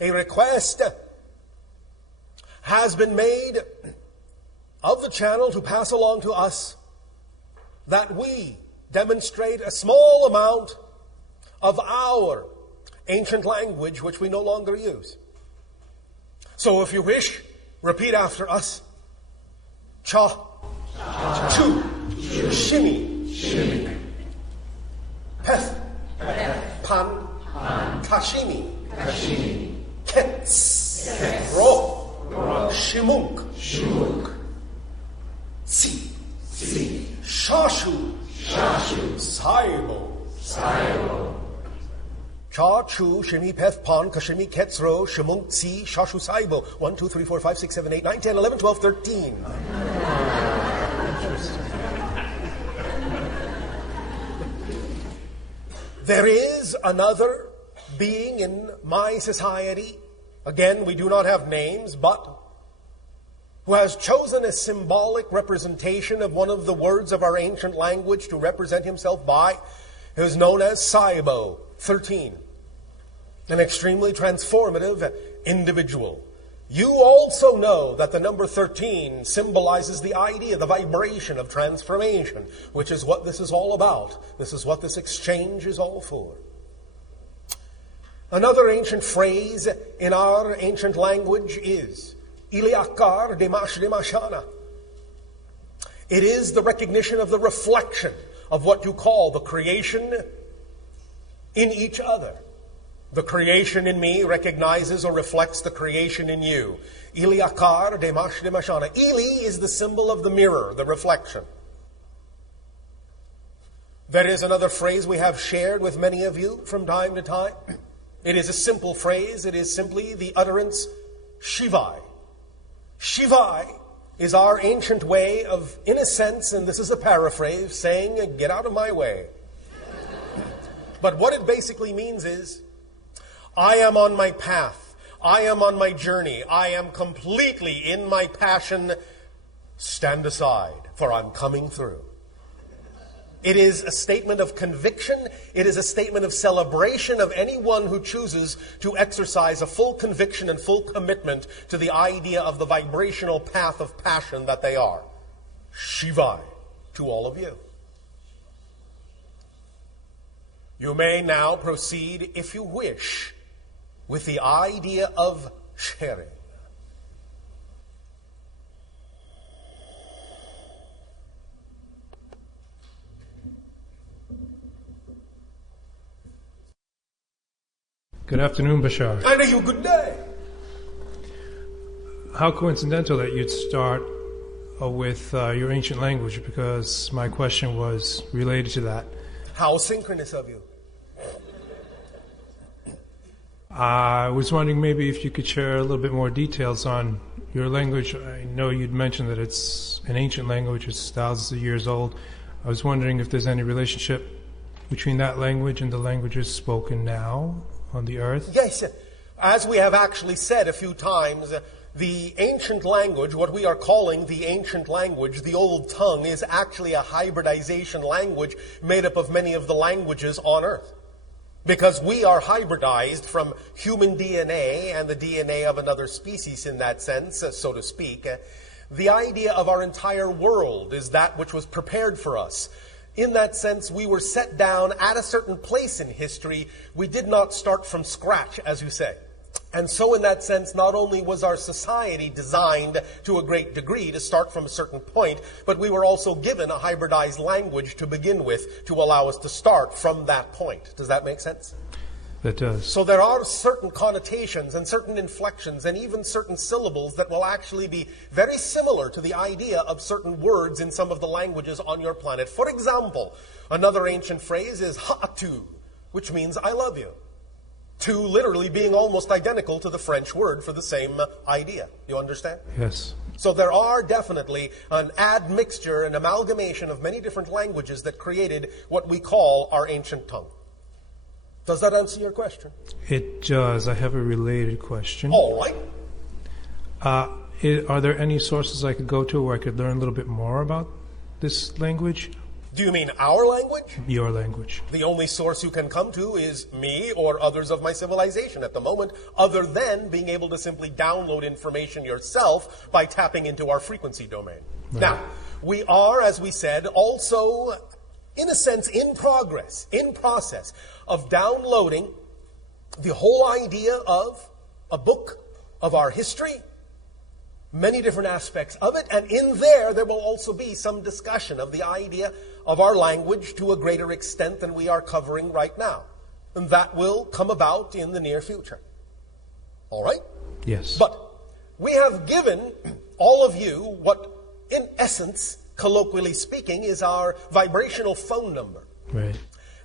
A request has been made of the channel to pass along to us that we demonstrate a small amount of our ancient language which we no longer use. So if you wish, repeat after us. Cha, chu, shimi, peth, pan, kashimi, kets, ro, shimunk, si, shashu, saibo. Cha, chu, shimi, peth, pan, kashimi, kets, ro, shimunk, si, shashu, saibo. 1, 2, 3, 4, 5, 6, 7, 8, 9, 10, 11, 12, 13. There is another being in my society, again, we do not have names, but who has chosen a symbolic representation of one of the words of our ancient language to represent himself by, who is known as Saibo 13, an extremely transformative individual. You also know that the number 13 symbolizes the idea, the vibration of transformation, which is what this is all about. This is what this exchange is all for. Another ancient phrase in our ancient language is Iliakar Demash Demashana. It is the recognition of the reflection of what you call the creation in each other. The creation in me recognizes or reflects the creation in you. Iliakar Demash Demashana. Ili is the symbol of the mirror, the reflection. There is another phrase we have shared with many of you from time to time. It is a simple phrase. It is simply the utterance Shivai. Shivai is our ancient way of, in a sense, and this is a paraphrase, saying, get out of my way. But what it basically means is, I am on my path. I am on my journey. I am completely in my passion. Stand aside, for I'm coming through. It is a statement of conviction. It is a statement of celebration of anyone who chooses to exercise a full conviction and full commitment to the idea of the vibrational path of passion that they are. Shivai to all of you. You may now proceed, if you wish, with the idea of sharing. Good afternoon, Bashar. And you good day. How coincidental that you'd start with your ancient language, because my question was related to that. How synchronous of you. I was wondering maybe if you could share a little bit more details on your language. I know you'd mentioned that it's an ancient language, it's thousands of years old. I was wondering if there's any relationship between that language and the languages spoken now on the earth? Yes, as we have actually said a few times, the ancient language, what we are calling the ancient language, the old tongue, is actually a hybridization language made up of many of the languages on earth. Because we are hybridized from human DNA and the DNA of another species in that sense, so to speak. The idea of our entire world is that which was prepared for us. In that sense, we were set down at a certain place in history. We did not start from scratch, as you say. And so in that sense, not only was our society designed to a great degree to start from a certain point, but we were also given a hybridized language to begin with to allow us to start from that point. Does that make sense? That does. So there are certain connotations and certain inflections and even certain syllables that will actually be very similar to the idea of certain words in some of the languages on your planet. For example, another ancient phrase is ha'atu, which means I love you. To literally being almost identical to the French word for the same idea. You understand? Yes. So there are definitely an admixture, an amalgamation of many different languages that created what we call our ancient tongue. Does that answer your question? It does. I have a related question. All right. Are there any sources I could go to where I could learn a little bit more about this language? Do you mean our language? Your language. The only source you can come to is me or others of my civilization at the moment, other than being able to simply download information yourself by tapping into our frequency domain. Right. Now, we are, as we said, also, in a sense, in process of downloading the whole idea of a book of our history, many different aspects of it, and in there will also be some discussion of the idea of our language to a greater extent than we are covering right now. And that will come about in the near future. All right? Yes. But we have given all of you what, in essence, colloquially speaking, is our vibrational phone number. Right.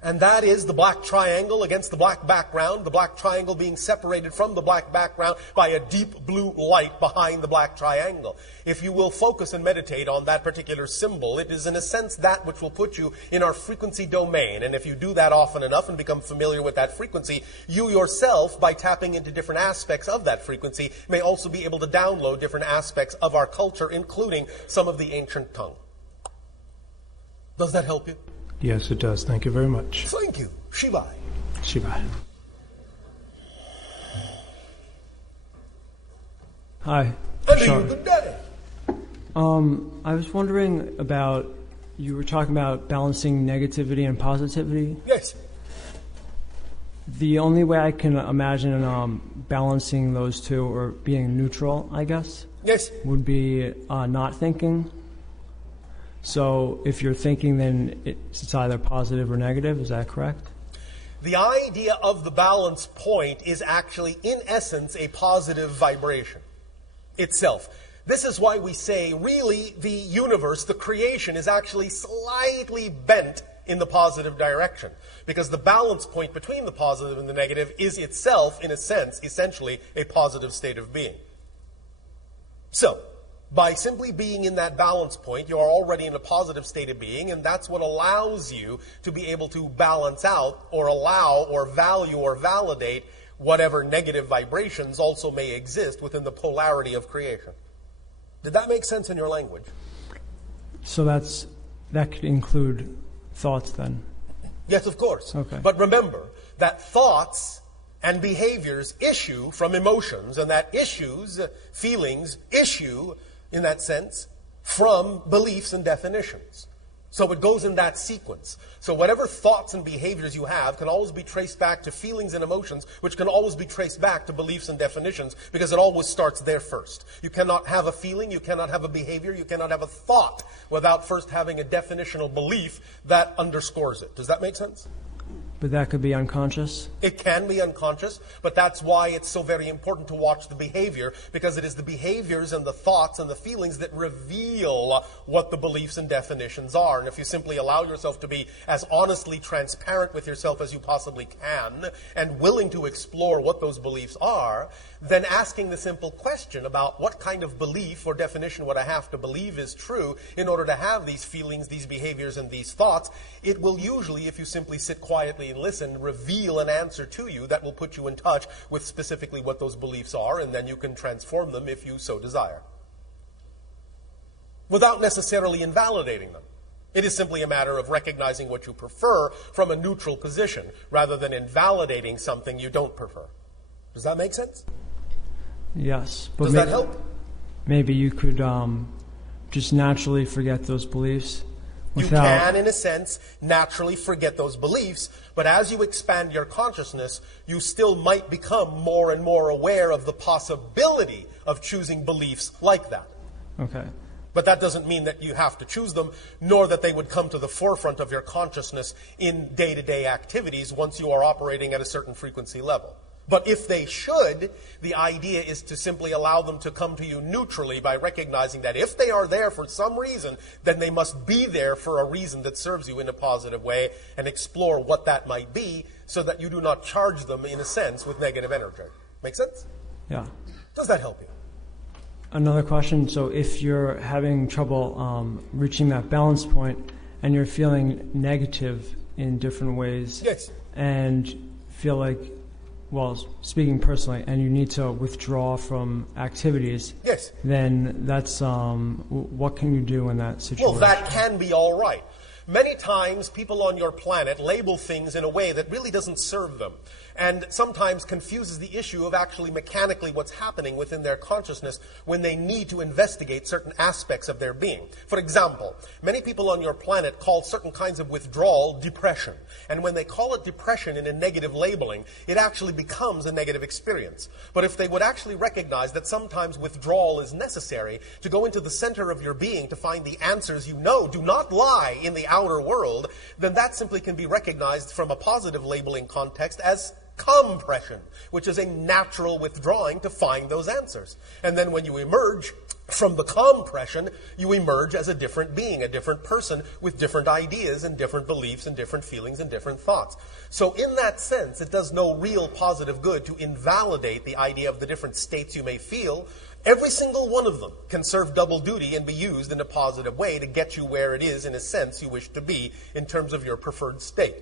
And that is the black triangle against the black background, the black triangle being separated from the black background by a deep blue light behind the black triangle. If you will focus and meditate on that particular symbol, it is in a sense that which will put you in our frequency domain. And if you do that often enough and become familiar with that frequency, you yourself, by tapping into different aspects of that frequency, may also be able to download different aspects of our culture, including some of the ancient tongue. Does that help you? Yes, it does. Thank you very much. Thank you. Shiva. Shiva. Hi. Bashar. Good day. I was wondering about, you were talking about balancing negativity and positivity. Yes. The only way I can imagine balancing those two, or being neutral, I guess, Yes. would be not thinking. So if you're thinking, then it's either positive or negative. Is that correct? The idea of the balance point is actually, in essence, a positive vibration itself. This is why we say, really, the universe, the creation, is actually slightly bent in the positive direction. Because the balance point between the positive and the negative is itself, in a sense, essentially a positive state of being. So, by simply being in that balance point, you are already in a positive state of being, and that's what allows you to be able to balance out, or allow, or value, or validate whatever negative vibrations also may exist within the polarity of creation. Did that make sense in your language? So that could include thoughts then? Yes, of course. Okay. But remember that thoughts and behaviors issue from emotions, and that feelings issue, in that sense, from beliefs and definitions. So it goes in that sequence. So whatever thoughts and behaviors you have can always be traced back to feelings and emotions, which can always be traced back to beliefs and definitions, because it always starts there first. You cannot have a feeling, you cannot have a behavior, you cannot have a thought without first having a definitional belief that underscores it. Does that make sense? But that could be unconscious? It can be unconscious, but that's why it's so very important to watch the behavior, because it is the behaviors and the thoughts and the feelings that reveal what the beliefs and definitions are. And if you simply allow yourself to be as honestly transparent with yourself as you possibly can, and willing to explore what those beliefs are, then asking the simple question about what kind of belief or definition would I have to believe is true in order to have these feelings, these behaviors, and these thoughts, it will usually, if you simply sit quietly and listen, reveal an answer to you that will put you in touch with specifically what those beliefs are, and then you can transform them if you so desire, without necessarily invalidating them. It is simply a matter of recognizing what you prefer from a neutral position, rather than invalidating something you don't prefer. Does that make sense? Yes. But Does that help? Maybe you could just naturally forget those beliefs. You can, in a sense, naturally forget those beliefs, but as you expand your consciousness, you still might become more and more aware of the possibility of choosing beliefs like that. Okay. But that doesn't mean that you have to choose them, nor that they would come to the forefront of your consciousness in day-to-day activities once you are operating at a certain frequency level. But if they should, the idea is to simply allow them to come to you neutrally by recognizing that if they are there for some reason, then they must be there for a reason that serves you in a positive way, and explore what that might be so that you do not charge them, in a sense, with negative energy. Make sense? Yeah. Does that help you? Another question. So if you're having trouble reaching that balance point and you're feeling negative in different ways, yes, and feel like, well, speaking personally, and you need to withdraw from activities, yes, then that's what can you do in that situation? Well, that can be all right. Many times people on your planet label things in a way that really doesn't serve them, and sometimes confuses the issue of actually mechanically what's happening within their consciousness when they need to investigate certain aspects of their being. For example, many people on your planet call certain kinds of withdrawal depression, and when they call it depression in a negative labeling, it actually becomes a negative experience. But if they would actually recognize that sometimes withdrawal is necessary to go into the center of your being to find the answers you know do not lie in the outer world, then that simply can be recognized from a positive labeling context as compression, which is a natural withdrawing to find those answers. And then when you emerge from the compression, you emerge as a different being, a different person with different ideas and different beliefs and different feelings and different thoughts. So in that sense, it does no real positive good to invalidate the idea of the different states you may feel. Every single one of them can serve double duty and be used in a positive way to get you where it is, in a sense, you wish to be in terms of your preferred state.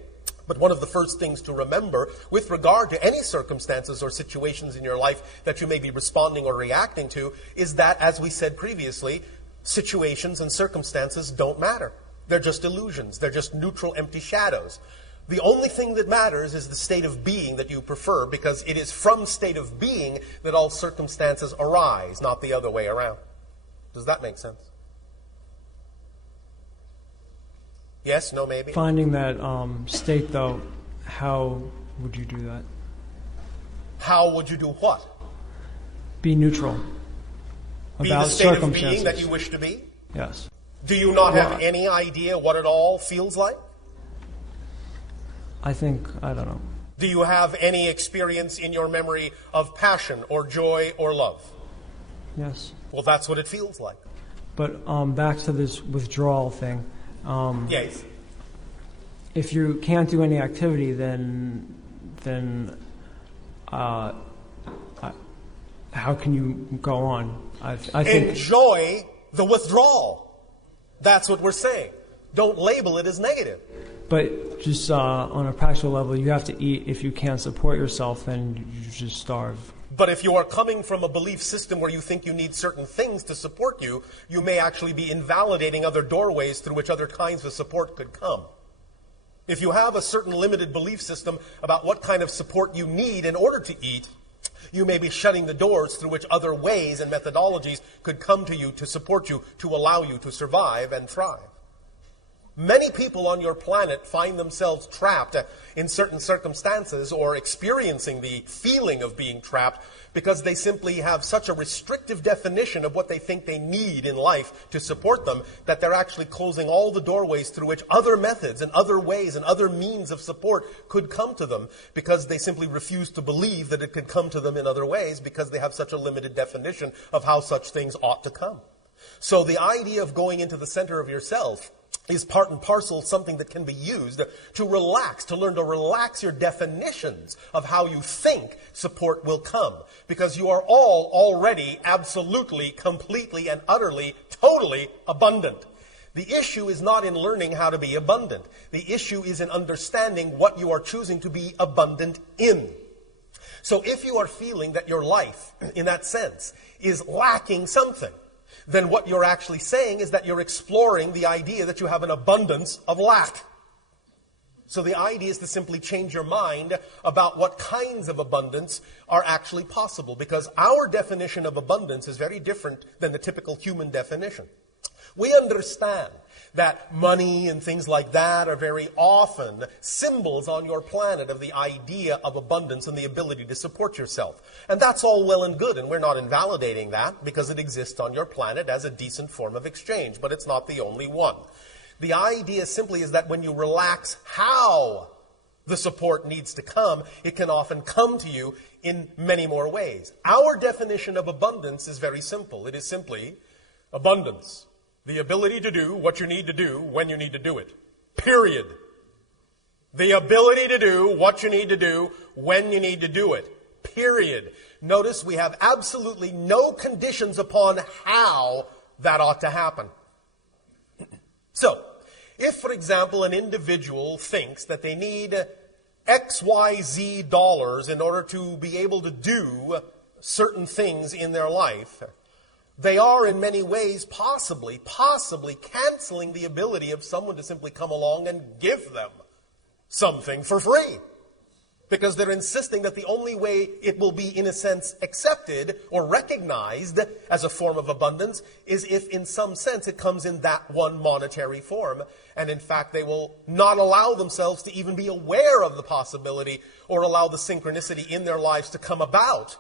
But one of the first things to remember with regard to any circumstances or situations in your life that you may be responding or reacting to is that, as we said previously, situations and circumstances don't matter. They're just illusions. They're just neutral, empty shadows. The only thing that matters is the state of being that you prefer, because it is from state of being that all circumstances arise, not the other way around. Does that make sense? Yes, no, maybe? Finding that state, though, how would you do that? How would you do what? Be neutral Be about the state of circumstances. being that you wish to be? Yes. Do you not have any idea what it all feels like? I don't know. Do you have any experience in your memory of passion or joy or love? Yes. Well, that's what it feels like. But back to this withdrawal thing. Yes. If you can't do any activity, then how can you go on? I think Enjoy the withdrawal. That's what we're saying. Don't label it as negative. But just on a practical level, you have to eat. If you can't support yourself, then you just starve. But if you are coming from a belief system where you think you need certain things to support you, you may actually be invalidating other doorways through which other kinds of support could come. If you have a certain limited belief system about what kind of support you need in order to eat, you may be shutting the doors through which other ways and methodologies could come to you to support you, to allow you to survive and thrive. Many people on your planet find themselves trapped in certain circumstances or experiencing the feeling of being trapped because they simply have such a restrictive definition of what they think they need in life to support them that they're actually closing all the doorways through which other methods and other ways and other means of support could come to them, because they simply refuse to believe that it could come to them in other ways because they have such a limited definition of how such things ought to come. So the idea of going into the center of yourself is part and parcel something that can be used to relax, to learn to relax your definitions of how you think support will come. Because you are all already absolutely, completely, and utterly, totally abundant. The issue is not in learning how to be abundant. The issue is in understanding what you are choosing to be abundant in. So if you are feeling that your life, in that sense, is lacking something, then what you're actually saying is that you're exploring the idea that you have an abundance of lack. So the idea is to simply change your mind about what kinds of abundance are actually possible, because our definition of abundance is very different than the typical human definition. We understand that money and things like that are very often symbols on your planet of the idea of abundance and the ability to support yourself. And that's all well and good, and we're not invalidating that because it exists on your planet as a decent form of exchange, but it's not the only one. The idea simply is that when you relax how the support needs to come, it can often come to you in many more ways. Our definition of abundance is very simple. It is simply abundance. The ability to do what you need to do when you need to do it. Period. The ability to do what you need to do when you need to do it. Period. Notice we have absolutely no conditions upon how that ought to happen. So, if, for example, an individual thinks that they need XYZ dollars in order to be able to do certain things in their life, They are in many ways possibly canceling the ability of someone to simply come along and give them something for free. Because they're insisting that the only way it will be, in a sense, accepted or recognized as a form of abundance is if, in some sense, it comes in that one monetary form. And in fact, they will not allow themselves to even be aware of the possibility or allow the synchronicity in their lives to come about,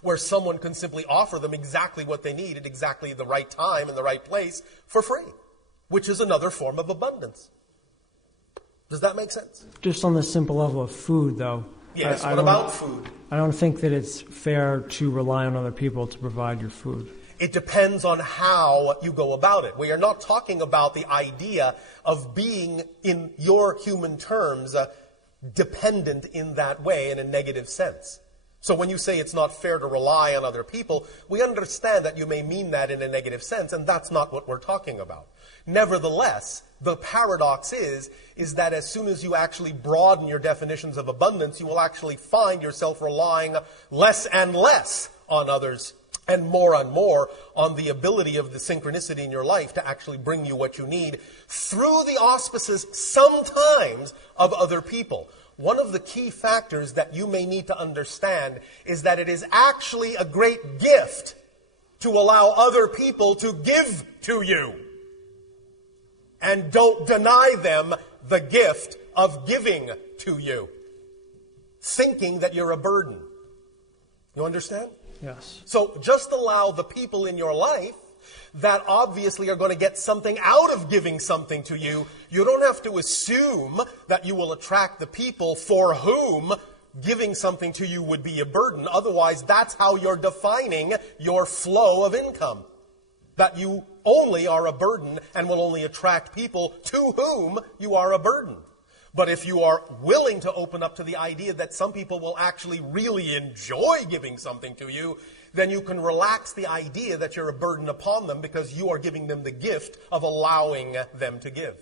where someone can simply offer them exactly what they need at exactly the right time and the right place for free, which is another form of abundance. Does that make sense? Just on the simple level of food, though. Yes, what about food? I don't think that it's fair to rely on other people to provide your food. It depends on how you go about it. We are not talking about the idea of being, in your human terms, dependent in that way in a negative sense. So when you say it's not fair to rely on other people, we understand that you may mean that in a negative sense, and that's not what we're talking about. Nevertheless, the paradox is that as soon as you actually broaden your definitions of abundance, you will actually find yourself relying less and less on others and more on the ability of the synchronicity in your life to actually bring you what you need through the auspices sometimes of other people. One of the key factors that you may need to understand is that it is actually a great gift to allow other people to give to you. And don't deny them the gift of giving to you, thinking that you're a burden. You understand? Yes. So just allow the people in your life that obviously are going to get something out of giving something to you. You don't have to assume that you will attract the people for whom giving something to you would be a burden. Otherwise, that's how you're defining your flow of income. That you only are a burden and will only attract people to whom you are a burden. But if you are willing to open up to the idea that some people will actually really enjoy giving something to you, then you can relax the idea that you're a burden upon them because you are giving them the gift of allowing them to give.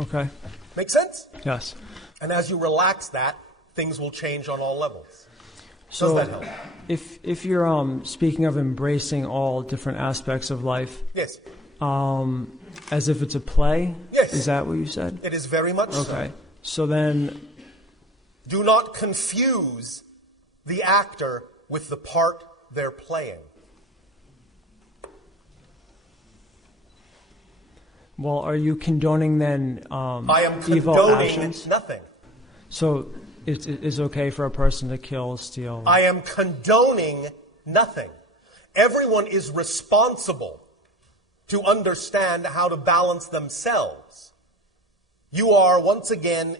Okay. Make sense? Yes. And as you relax that, things will change on all levels. So does that help? If you're speaking of embracing all different aspects of life, yes, as if it's a play, yes, is that what you said? It is very much okay. So then, do not confuse the actor with the part they're playing. Well, are you condoning then I am evil condoning actions? Nothing. So it's okay for a person to kill, steal? I am condoning nothing. Everyone is responsible to understand how to balance themselves. You are, once again,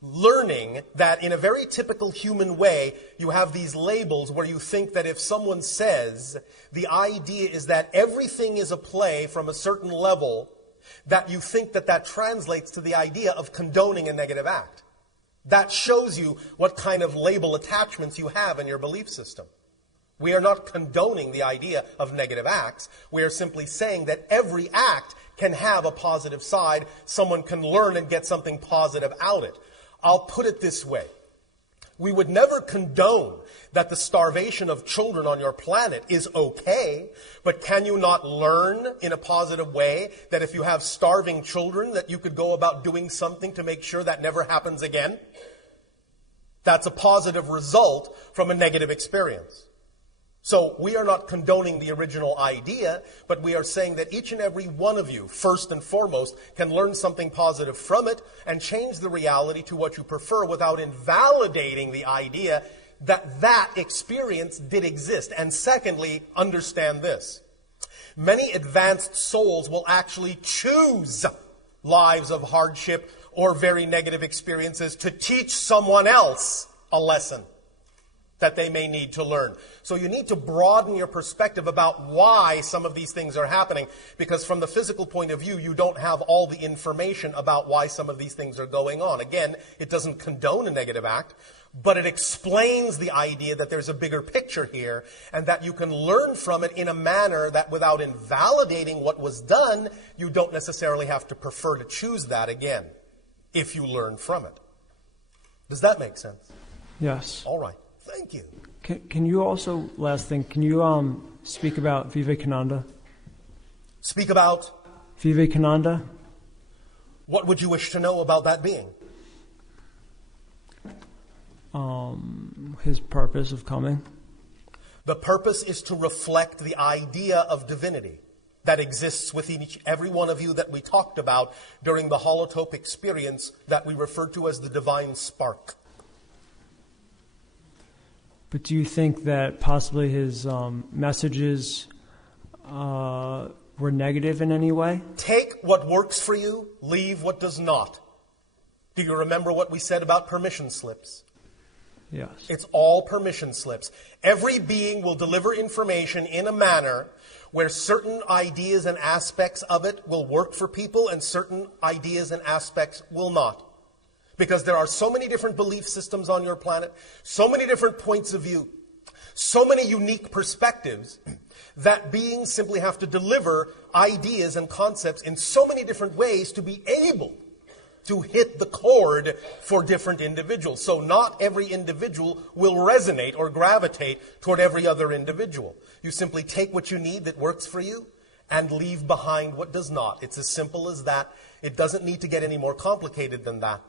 learning that in a very typical human way, you have these labels where you think that if someone says the idea is that everything is a play from a certain level, that you think that that translates to the idea of condoning a negative act. That shows you what kind of label attachments you have in your belief system. We are not condoning the idea of negative acts. We are simply saying that every act can have a positive side. Someone can learn and get something positive out of it. I'll put it this way. We would never condone that the starvation of children on your planet is okay, but can you not learn in a positive way that if you have starving children that you could go about doing something to make sure that never happens again? That's a positive result from a negative experience. So we are not condoning the original idea, but we are saying that each and every one of you, first and foremost, can learn something positive from it and change the reality to what you prefer without invalidating the idea that that experience did exist. And secondly, understand this. Many advanced souls will actually choose lives of hardship or very negative experiences to teach someone else a lesson that they may need to learn. So you need to broaden your perspective about why some of these things are happening, because from the physical point of view, you don't have all the information about why some of these things are going on. Again, it doesn't condone a negative act, but it explains the idea that there's a bigger picture here and that you can learn from it in a manner that without invalidating what was done, you don't necessarily have to prefer to choose that again if you learn from it. Does that make sense? Yes. All right. Thank you. Can you also, last thing, can you speak about Vivekananda? Speak about Vivekananda? what would you wish to know about that being? His purpose of coming. The purpose is to reflect the idea of divinity that exists within every one of you that we talked about during the holotope experience that we referred to as the divine spark. But do you think that possibly his messages were negative in any way? Take what works for you, leave what does not. Do you remember what we said about permission slips? Yes. It's all permission slips. Every being will deliver information in a manner where certain ideas and aspects of it will work for people and certain ideas and aspects will not. Because there are so many different belief systems on your planet, so many different points of view, so many unique perspectives, that beings simply have to deliver ideas and concepts in so many different ways to be able to hit the chord for different individuals. So not every individual will resonate or gravitate toward every other individual. You simply take what you need that works for you and leave behind what does not. It's as simple as that. It doesn't need to get any more complicated than that.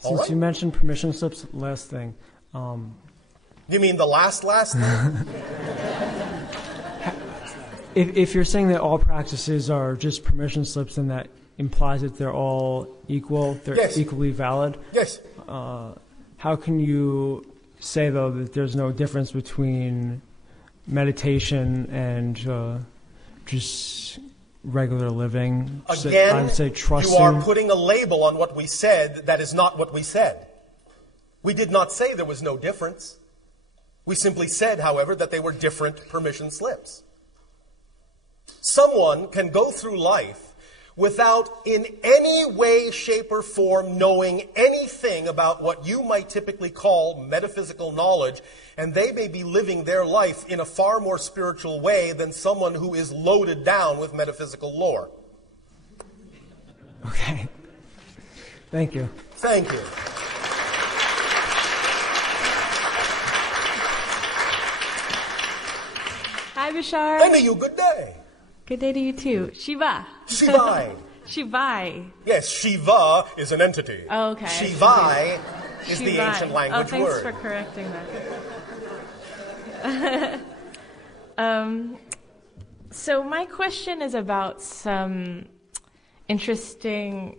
Since you mentioned permission slips, last thing. You mean the last thing? If you're saying that all practices are just permission slips, then that implies that they're all equal, they're Yes. equally valid. Yes. How can you say, though, that there's no difference between meditation and just regular living? Again, I would say trusting. you are putting a label on what we said that is not what we said. We did not say there was no difference. We simply said, however, that they were different permission slips. Someone can go through life without in any way, shape, or form knowing anything about what you might typically call metaphysical knowledge, and they may be living their life in a far more spiritual way than someone who is loaded down with metaphysical lore. Okay. Thank you. Thank you. Hi, Bashar. And to you, good day. Good day to you too. Shiva. Shivai. Shivai. Yes, Shiva is an entity. Oh, okay. Shivai is the Shivai. ancient language thanks word. for correcting that. So my question is about some interesting,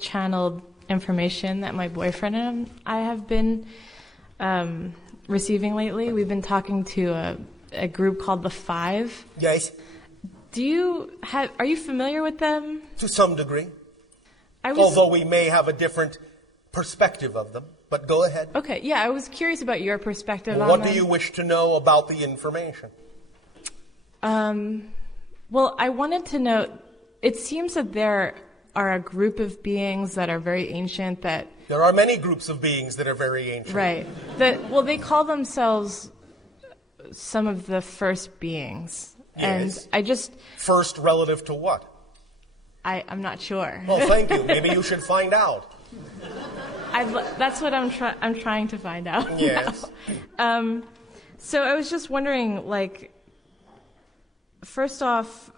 channeled information that my boyfriend and I have been receiving lately. We've been talking to a group called the Five. Yes, Are you familiar with them? to some degree. Although we may have a different perspective of them. But go ahead. Okay, yeah, I was curious about your perspective on What them. do you wish to know about the information? Well, I wanted to know, it seems that there are a group of beings that are very ancient that... There are many groups of beings that are very ancient. Right. They call themselves some of the first beings. Yes. And I just... First relative to what? I'm not sure. Well, thank you. Maybe you should find out. That's what I'm trying to find out. Yes. now. So I was just wondering, first off,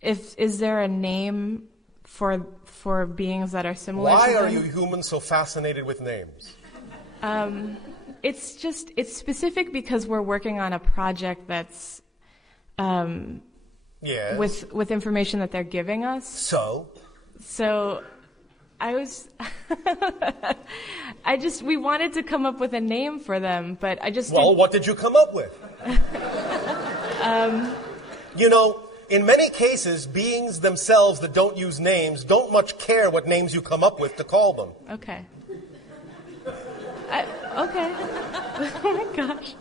is there a name for beings that are similar to Why them? are you humans so fascinated with names? It's specific because we're working on a project that's Yes. with information that they're giving us. So I was we wanted to come up with a name for them, but I just Well, what did you come up with? In many cases, beings themselves that don't use names don't much care what names you come up with to call them. Okay. Okay. Oh my gosh.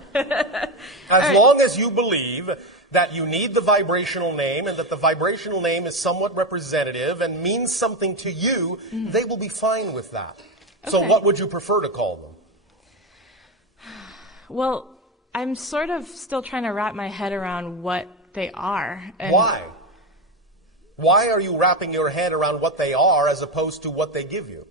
As long as you believe that you need the vibrational name and that the vibrational name is somewhat representative and means something to you, they will be fine with that. So Okay. what would you prefer to call them? Well, I'm sort of still trying to wrap my head around what they are. And Why? Why are you wrapping your head around what they are as opposed to what they give you?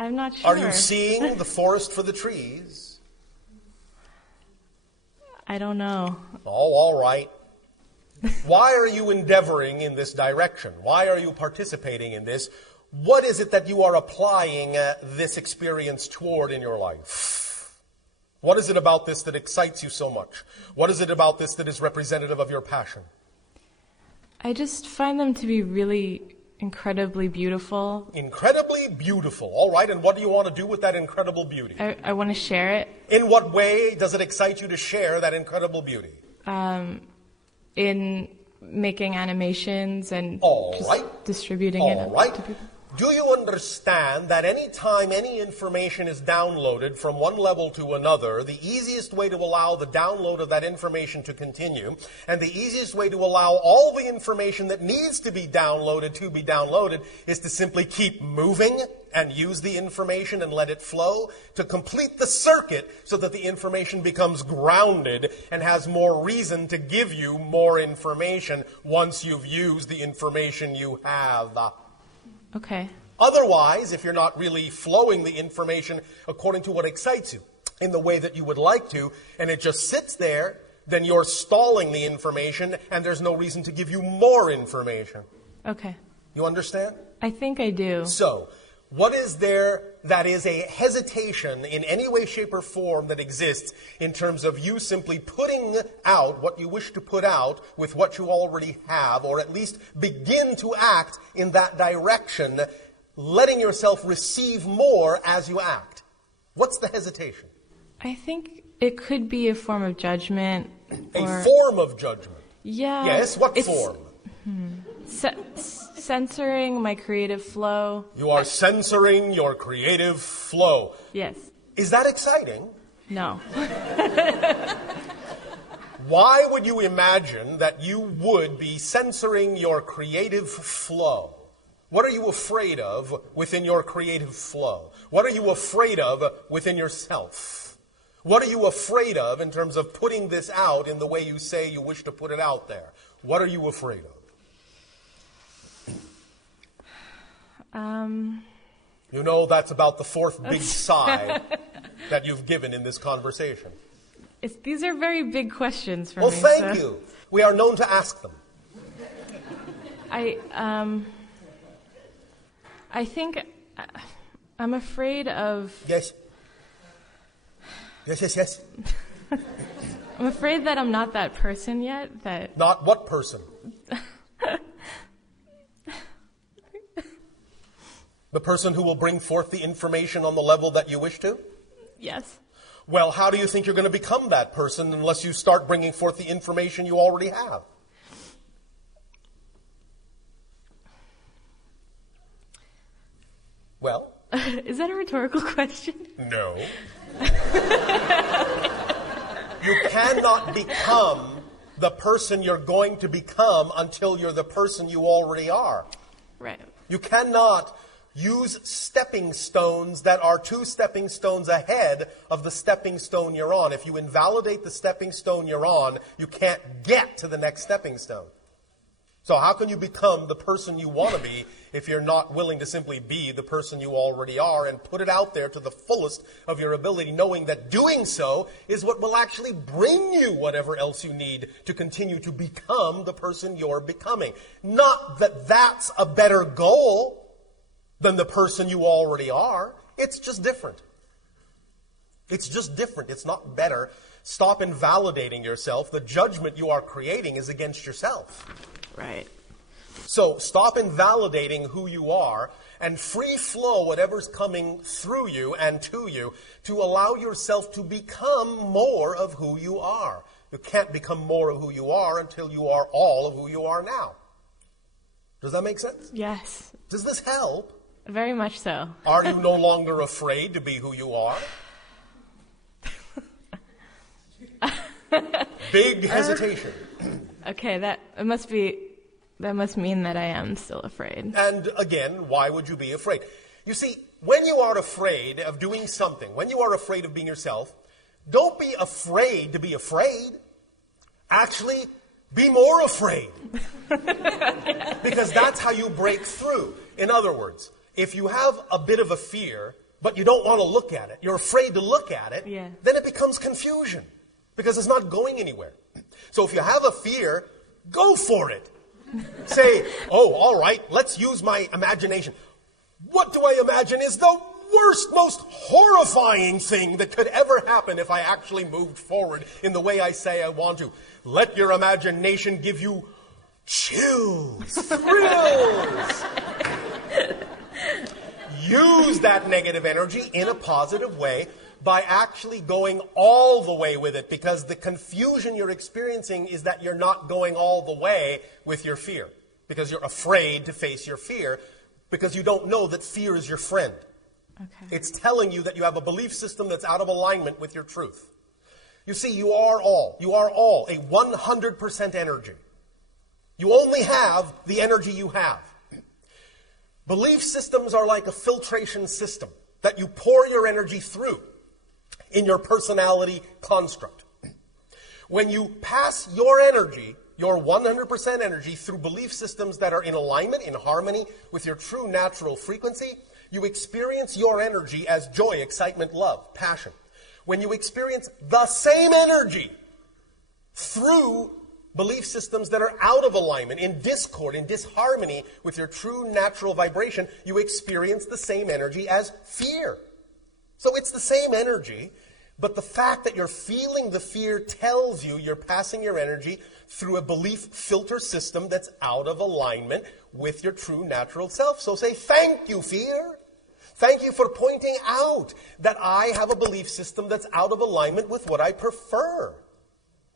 I'm not sure. Are you seeing the forest for the trees? I don't know. Oh, all right. Why are you endeavoring in this direction? Why are you participating in this? What is it that you are applying this experience toward in your life? What is it about this that excites you so much? What is it about this that is representative of your passion? I just find them to be really incredibly beautiful. Incredibly beautiful. All right, and what do you want to do with that incredible beauty? I want to share it. In what way does it excite you to share that incredible beauty? In making animations and All just right. distributing All it right. to people. Do you understand that any time any information is downloaded from one level to another, the easiest way to allow the download of that information to continue, and the easiest way to allow all the information that needs to be downloaded is to simply keep moving and use the information and let it flow to complete the circuit so that the information becomes grounded and has more reason to give you more information once you've used the information you have. Okay. Otherwise, if you're not really flowing the information according to what excites you in the way that you would like to, and it just sits there, then you're stalling the information and there's no reason to give you more information. Okay. You understand? I think I do. So, what is there that is a hesitation in any way, shape, or form that exists in terms of you simply putting out what you wish to put out with what you already have, or at least begin to act in that direction, letting yourself receive more as you act? What's the hesitation? I think it could be a form of judgment. A form of judgment? Yeah. Yes, what form? Censoring my creative flow. You are censoring your creative flow. Yes. Is that exciting? No. Why would you imagine that you would be censoring your creative flow? What are you afraid of within your creative flow? What are you afraid of within yourself? What are you afraid of in terms of putting this out in the way you say you wish to put it out there? What are you afraid of? You know, that's about the fourth big sigh that you've given in this conversation. These are very big questions for Well, me. thank you. We are known to ask them. I think I'm afraid of... Yes. Yes. I'm afraid that I'm not that person yet. That Not what person? The person who will bring forth the information on the level that you wish to? Yes. Well, how do you think you're going to become that person unless you start bringing forth the information you already have? Well? Is that a rhetorical question? No. You cannot become the person you're going to become until you're the person you already are. Right. You cannot use stepping stones that are 2 stepping stones ahead of the stepping stone you're on. If you invalidate the stepping stone you're on, you can't get to the next stepping stone. So how can you become the person you want to be if you're not willing to simply be the person you already are and put it out there to the fullest of your ability, knowing that doing so is what will actually bring you whatever else you need to continue to become the person you're becoming. Not that that's a better goal than the person you already are. It's just different. It's just different. It's not better. Stop invalidating yourself. The judgment you are creating is against yourself. Right. So stop invalidating who you are and free flow whatever's coming through you and to you to allow yourself to become more of who you are. You can't become more of who you are until you are all of who you are now. Does that make sense? Yes. Does this help? Very much so. Are you no longer afraid to be who you are? Big hesitation. Okay, that must mean that I am still afraid. And again, why would you be afraid? You see, when you are afraid of doing something, when you are afraid of being yourself, don't be afraid to be afraid. Actually, be more afraid. Because that's how you break through. In other words, if you have a bit of a fear, but you don't want to look at it, you're afraid to look at it, Yeah. then it becomes confusion because it's not going anywhere. So if you have a fear, go for it. Say, oh, all right, let's use my imagination. What do I imagine is the worst, most horrifying thing that could ever happen if I actually moved forward in the way I say I want to? Let your imagination give you chills, thrills. Use that negative energy in a positive way by actually going all the way with it, because the confusion you're experiencing is that you're not going all the way with your fear, because you're afraid to face your fear, because you don't know that fear is your friend. Okay. It's telling you that you have a belief system that's out of alignment with your truth. You see, you are all a 100% energy. You only have the energy you have. Belief systems are like a filtration system that you pour your energy through in your personality construct. When you pass your energy, your 100% energy, through belief systems that are in alignment, in harmony with your true natural frequency, you experience your energy as joy, excitement, love, passion. When you experience the same energy through belief systems that are out of alignment, in discord, in disharmony with your true natural vibration, you experience the same energy as fear. So it's the same energy, but the fact that you're feeling the fear tells you you're passing your energy through a belief filter system that's out of alignment with your true natural self. So say, thank you, fear. Thank you for pointing out that I have a belief system that's out of alignment with what I prefer.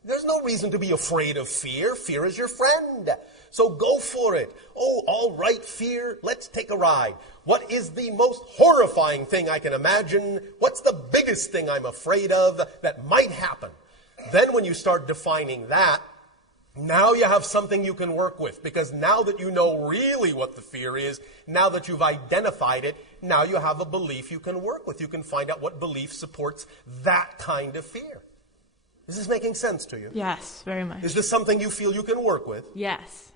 There's no reason to be afraid of fear. Fear is your friend. So go for it. Oh, all right, fear, let's take a ride. What is the most horrifying thing I can imagine? What's the biggest thing I'm afraid of that might happen? Then when you start defining that, now you have something you can work with, because now that you know really what the fear is, now that you've identified it, now you have a belief you can work with. You can find out what belief supports that kind of fear. Is this making sense to you? Yes, very much. Is this something you feel you can work with? Yes.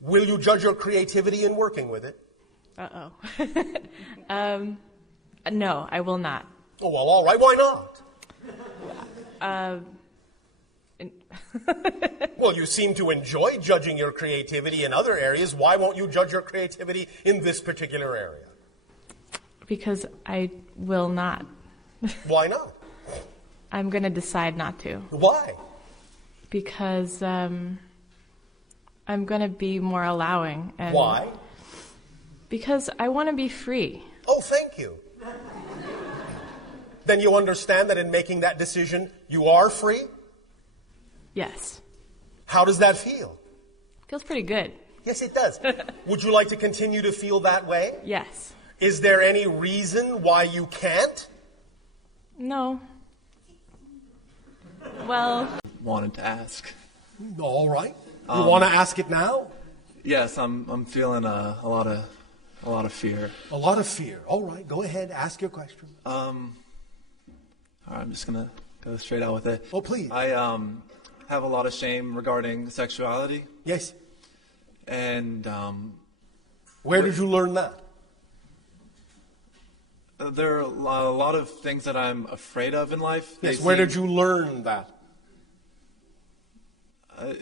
Will you judge your creativity in working with it? Uh-oh. No, I will not. Oh, well, all right. Why not? Well, you seem to enjoy judging your creativity in other areas. Why won't you judge your creativity in this particular area? Because I will not. Why not? I'm going to decide not to. Why? Because I'm going to be more allowing. And Why? Because I want to be free. Oh, thank you. Then you understand that in making that decision, you are free? Yes. How does that feel? Feels pretty good. Yes, it does. Would you like to continue to feel that way? Yes. Is there any reason why you can't? No. Well, Wanted to ask. All right. You want to ask it now? Yes, I'm feeling a lot of fear. A lot of fear. All right. Go ahead. Ask your question. All right, I'm just gonna go straight out with it. Oh, please. I have a lot of shame regarding sexuality, Yes. and Where did you learn that? there are a lot of things that I'm afraid of in life. Yes. Where did you learn that?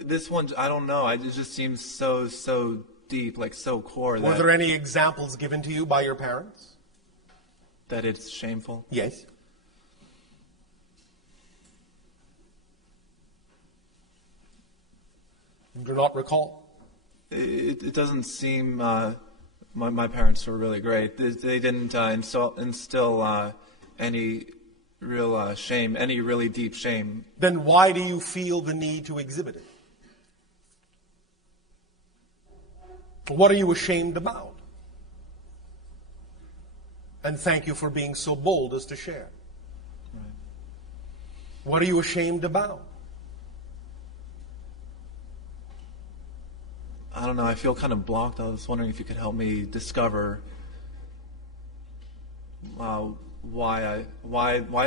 This one, I don't know. It just seems so deep, like so core Were there any examples given to you by your parents? that it's shameful. Yes. You do not recall? It doesn't seem. My parents were really great. They didn't instill any real shame, any really deep shame. Then why do you feel the need to exhibit it? What are you ashamed about? And thank you for being so bold as to share. Right. What are you ashamed about? I don't know. I feel kind of blocked. I was wondering if you could help me discover why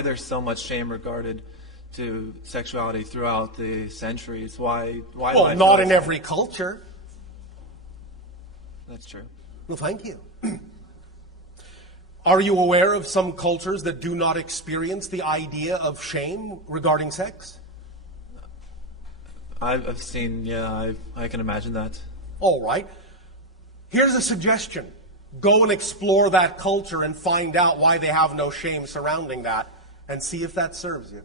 there's so much shame regarded to sexuality throughout the centuries. Why? Well, not in every culture. That's true. Well, thank you. Are you aware of some cultures that do not experience the idea of shame regarding sex? I've seen, yeah, I can imagine that. All right. Here's a suggestion. Go and explore that culture and find out why they have no shame surrounding that, and see if that serves you.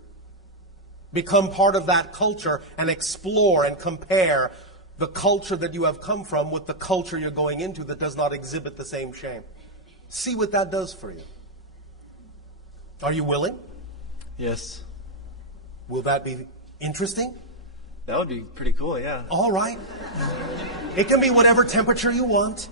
Become part of that culture and explore and compare the culture that you have come from with the culture you're going into that does not exhibit the same shame. See what that does for you. Are you willing? Yes. Will that be interesting? That would be pretty cool, yeah. All right. It can be whatever temperature you want.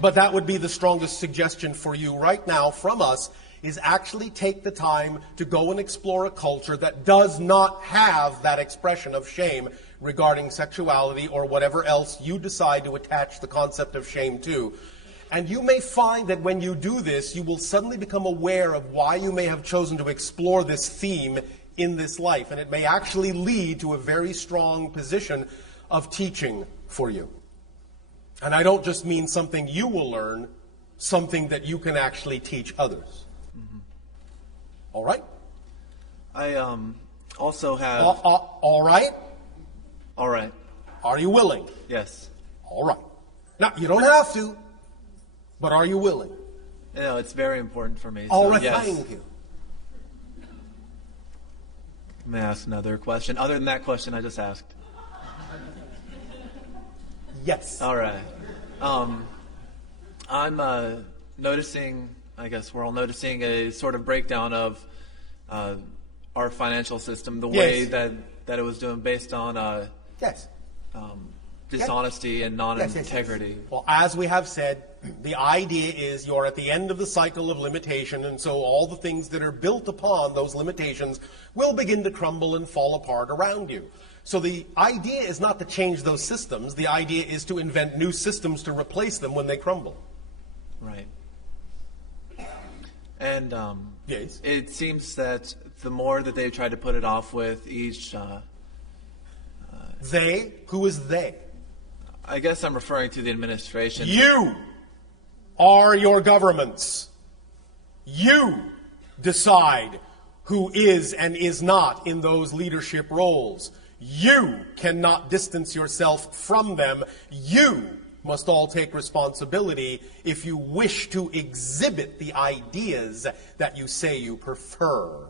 But that would be the strongest suggestion for you right now from us, is actually take the time to go and explore a culture that does not have that expression of shame regarding sexuality or whatever else you decide to attach the concept of shame to. And you may find that when you do this, you will suddenly become aware of why you may have chosen to explore this theme in this life. And it may actually lead to a very strong position of teaching for you. And I don't just mean something you will learn, something that you can actually teach others. Mm-hmm. All right? I also have... all right? All right. Are you willing? Yes. All right. Now, you don't have to, but are you willing? No, it's very important for me. All so right, yes. thank you. May I ask another question? Other than that question I just asked. Yes. All right. I'm noticing, I guess we're all noticing a sort of breakdown of our financial system, the way Yes. that it was doing based on Yes. dishonesty and Yes. non-integrity. Well, as we have said, the idea is you're at the end of the cycle of limitation, and so all the things that are built upon those limitations will begin to crumble and fall apart around you. So the idea is not to change those systems. The idea is to invent new systems to replace them when they crumble. Right. And Yes. it seems that the more that they try to put it off with each... They? Who is they? I guess I'm referring to the administration. You are your governments. You decide who is and is not in those leadership roles. You cannot distance yourself from them. You must all take responsibility if you wish to exhibit the ideas that you say you prefer.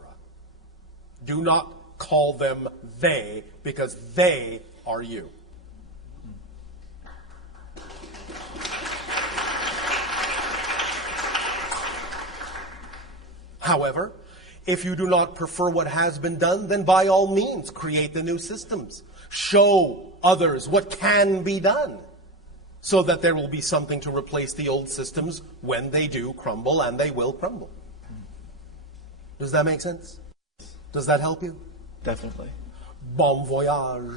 Do not call them they, because they are you. However, if you do not prefer what has been done, then by all means create the new systems. Show others what can be done, so that there will be something to replace the old systems when they do crumble, and they will crumble. Does that make sense? Does that help you? Definitely. Bon voyage.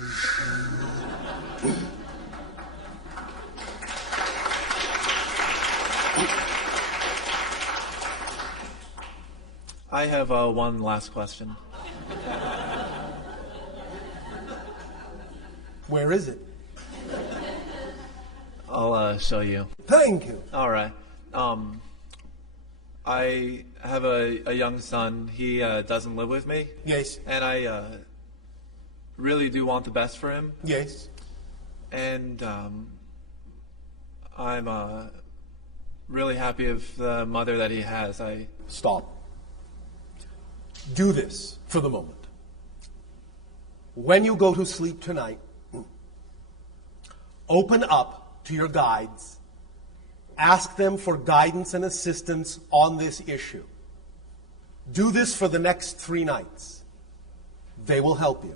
I have one last question. Where is it? I'll show you. Thank you. All right. I have a young son. He doesn't live with me. Yes. And I really do want the best for him. Yes. And I'm really happy with the mother that he has. Stop. Do this for the moment. When you go to sleep tonight, open up to your guides. Ask them for guidance and assistance on this issue. Do this for the next 3 nights. They will help you.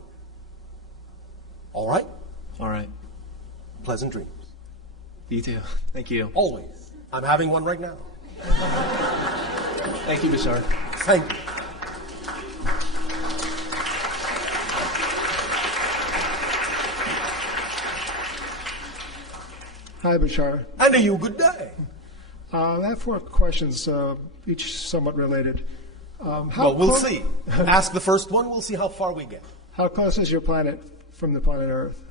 All right? All right. Pleasant dreams. You too. Thank you. Always. I'm having one right now. Thank you, Bashar. Thank you. Hi, Bashar. And to you, good day. I have 4 questions, each somewhat related. Well, we'll see. Ask the first one. We'll see how far we get. How close is your planet from the planet Earth?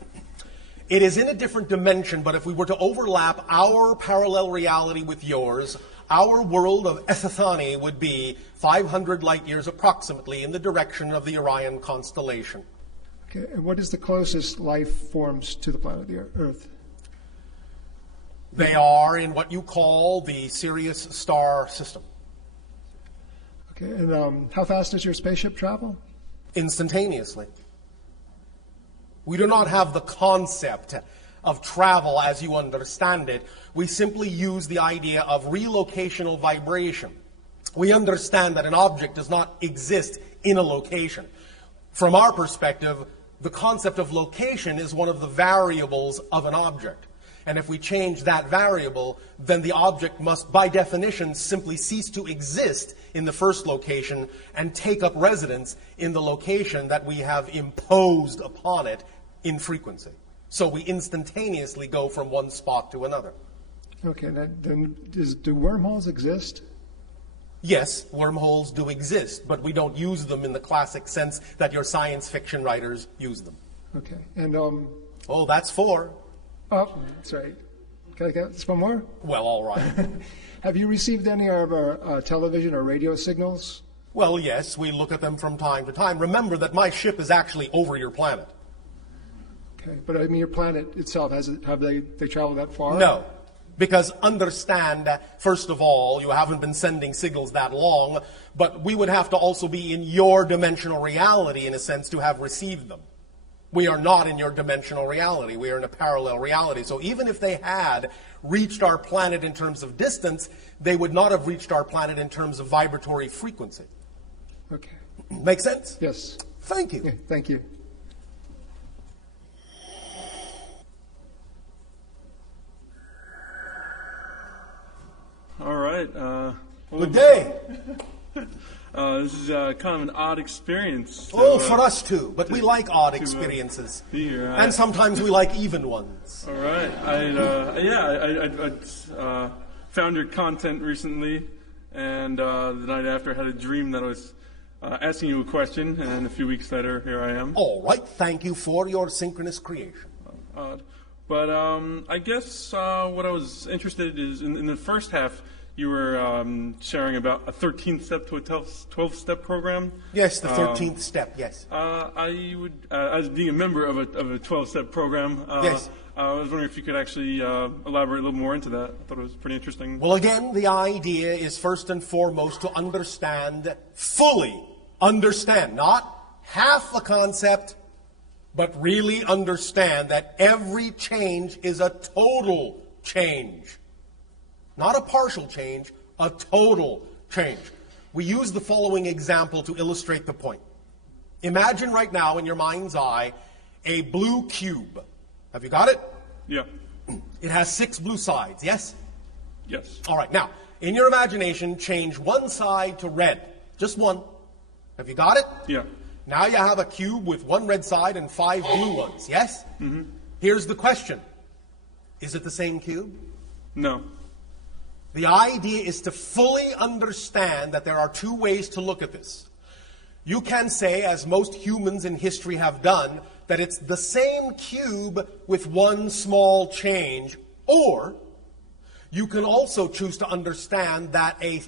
It is in a different dimension, but if we were to overlap our parallel reality with yours, our world of Ethithani would be 500 light years approximately in the direction of the Orion constellation. Okay, and what is the closest life forms to the planet the Earth? They are in what you call the Sirius star system. Okay, and how fast does your spaceship travel? Instantaneously. We do not have the concept of travel as you understand it. We simply use the idea of relocational vibration. We understand that an object does not exist in a location. From our perspective, the concept of location is one of the variables of an object. And if we change that variable, then the object must, by definition, simply cease to exist in the first location and take up residence in the location that we have imposed upon it in frequency. So we instantaneously go from one spot to another. Okay, then do wormholes exist? Yes, wormholes do exist, but we don't use them in the classic sense that your science fiction writers use them. Okay, and Oh, that's four. oh, sorry. Can I get one more? Well, all right. Have you received any of our television or radio signals? Well, yes, we look at them from time to time. Remember that my ship is actually over your planet. Okay, but I mean your planet itself, have they traveled that far? No, because understand, first of all, you haven't been sending signals that long, but we would have to also be in your dimensional reality, in a sense, to have received them. We are not in your dimensional reality. We are in a parallel reality. So even if they had reached our planet in terms of distance, they would not have reached our planet in terms of vibratory frequency. Okay. Make sense? Yes. Thank you. Okay, thank you. All right. Good day. This is kind of an odd experience. For us too, but we like odd experiences. Be here. And sometimes we like even ones. All right. I found your content recently, and the night after I had a dream that I was asking you a question, and a few weeks later, here I am. All right, thank you for your synchronous creation. Odd. But I guess what I was interested is in the first half, you were sharing about a 13th step to a 12-step program. Yes, the 13th step, yes. I would, as being a member of a 12-step program, yes. I was wondering if you could actually elaborate a little more into that. I thought it was pretty interesting. Well, again, the idea is first and foremost to understand, fully understand, not half a concept, but really understand that every change is a total change. Not a partial change, a total change. We use the following example to illustrate the point. Imagine right now in your mind's eye a blue cube. Have you got it? Yeah. It has 6 blue sides, yes? Yes. All right, now, in your imagination, change one side to red. Just one. Have you got it? Yeah. Now you have a cube with 1 red side and 5 blue ones, yes? Mm-hmm. Here's the question. Is it the same cube? No. The idea is to fully understand that there are 2 ways to look at this. You can say, as most humans in history have done, that it's the same cube with 1 small change, or you can also choose to understand that a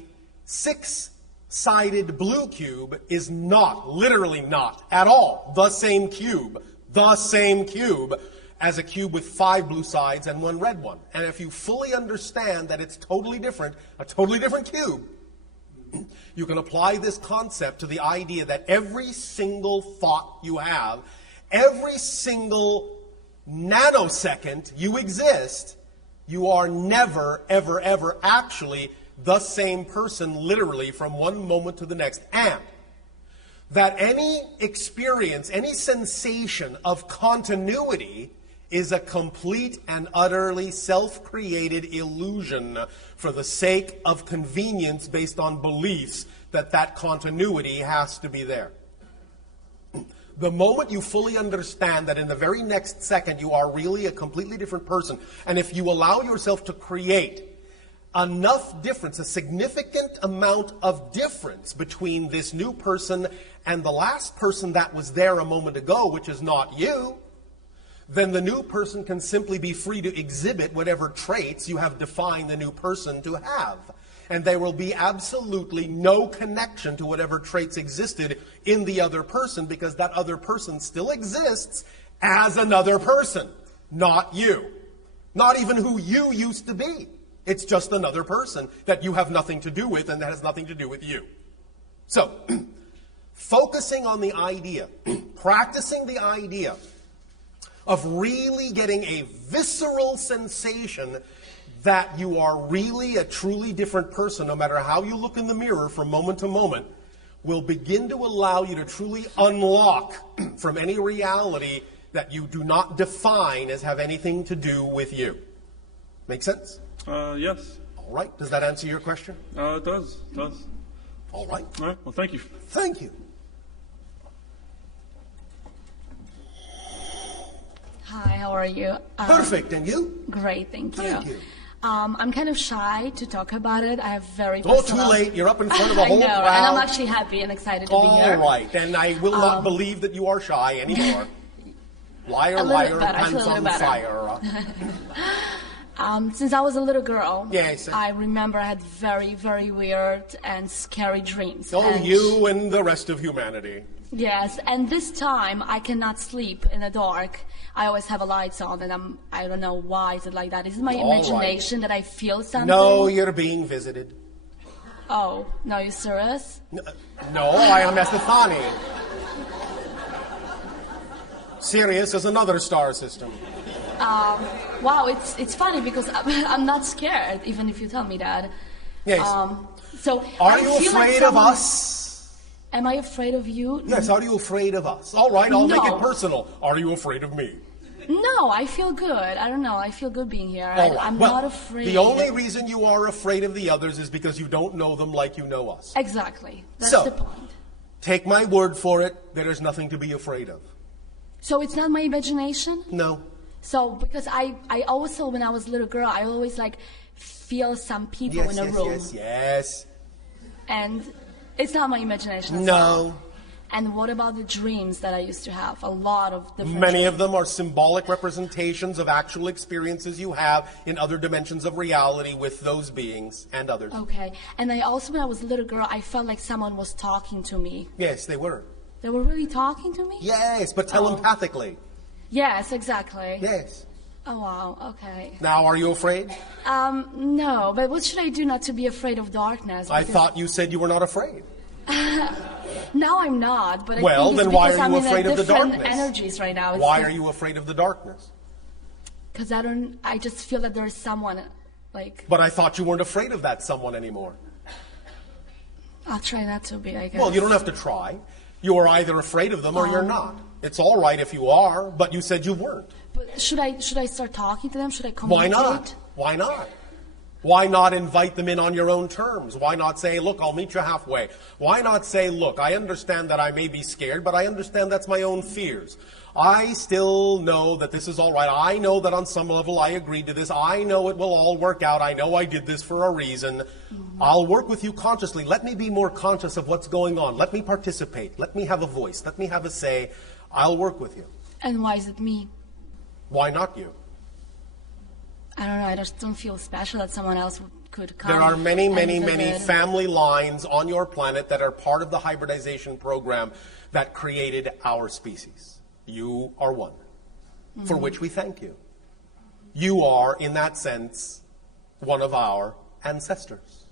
6-sided blue cube is not, literally not, at all the same cube as a cube with 5 blue sides and 1 red one. And if you fully understand that it's totally different, a totally different cube, you can apply this concept to the idea that every single thought you have, every single nanosecond you exist, you are never, ever, ever actually the same person, literally, from one moment to the next. And that any experience, any sensation of continuity is a complete and utterly self-created illusion for the sake of convenience based on beliefs that continuity has to be there. The moment you fully understand that in the very next second you are really a completely different person, and if you allow yourself to create enough difference, a significant amount of difference between this new person and the last person that was there a moment ago, which is not you, then the new person can simply be free to exhibit whatever traits you have defined the new person to have. And there will be absolutely no connection to whatever traits existed in the other person, because that other person still exists as another person, not you. Not even who you used to be. It's just another person that you have nothing to do with and that has nothing to do with you. So, focusing on the idea, practicing the idea of really getting a visceral sensation that you are really a truly different person, no matter how you look in the mirror from moment to moment, will begin to allow you to truly unlock from any reality that you do not define as have anything to do with you. Make sense? Yes. All right. Does that answer your question? It does. It does. All right. All right. Well, thank you. Thank you. Hi, how are you? Perfect. And you? Great, thank you. Thank you. I'm kind of shy to talk about it. I have very Oh, personal... too late. You're up in front of a I whole know, crowd. and I'm actually happy and excited to be here. All right. And I will not believe that you are shy anymore. Liar, A little liar, bit better. I feel pants a on little better. fire. Since I was a little girl, Yes. I remember I had very, very weird and scary dreams. Oh, And you and the rest of humanity. Yes, and this time I cannot sleep in the dark. I always have a lights on, and I don't know why is it like that. Is it my All imagination that I feel something? No, you're being visited. Oh, no, you serious? No, I am Estefani. Sirius is another star system. Wow, it's funny because I'm not scared, even if you tell me that. Yes. So Are I you feel like afraid of someone- us? Am I afraid of you? Yes, are you afraid of us? All right, I'll make No. it personal. Are you afraid of me? No, I feel good. I don't know. I feel good being here. All right. I'm Well, not afraid. the only reason you are afraid of the others is because you don't know them like you know us. Exactly. That's So- the point. Take my word for it, there is nothing to be afraid of. So it's not my imagination? No. So because I also, when I was a little girl, I always like feel some people Yes, in a yes, room. yes. And it's not my imagination. at No. all. And what about the dreams that I used to have? A lot of different Many dreams. of them are symbolic representations of actual experiences you have in other dimensions of reality with those beings and others. Okay. And I also, when I was a little girl, I felt like someone was talking to me. Yes, they were. They were really talking to me? Yes, but telepathically. Yes, exactly. Yes. Oh, wow. Okay. Now, are you afraid? No, but what should I do not to be afraid of darkness? I Because thought you said you were not afraid. now I'm not, but I Well, think it's then why because are you I'm afraid in of the different darkness? energies right now. Why are you afraid of the darkness? Because I just feel that there's someone, like, But I thought you weren't afraid of that someone anymore. I'll try not to be, I guess. Well, you don't have to try. You are either afraid of them or you're not. It's all right if you are, but you said you weren't. But should I start talking to them? Should I Why communicate? not? Why not? Why not invite them in on your own terms? Why not say, look, I'll meet you halfway? Why not say, look, I understand that I may be scared, but I understand that's my own fears. I still know that this is all right. I know that on some level I agreed to this. I know it will all work out. I know I did this for a reason. I'll work with you consciously. Let me be more conscious of what's going on. Let me participate. Let me have a voice. Let me have a say. I'll work with you. And why is it me? Why not you? I don't know. I just don't feel special that someone else could come. There are many, and many, many visit. family lines on your planet that are part of the hybridization program that created our species. You are one, for which we thank you. You are, in that sense, one of our ancestors.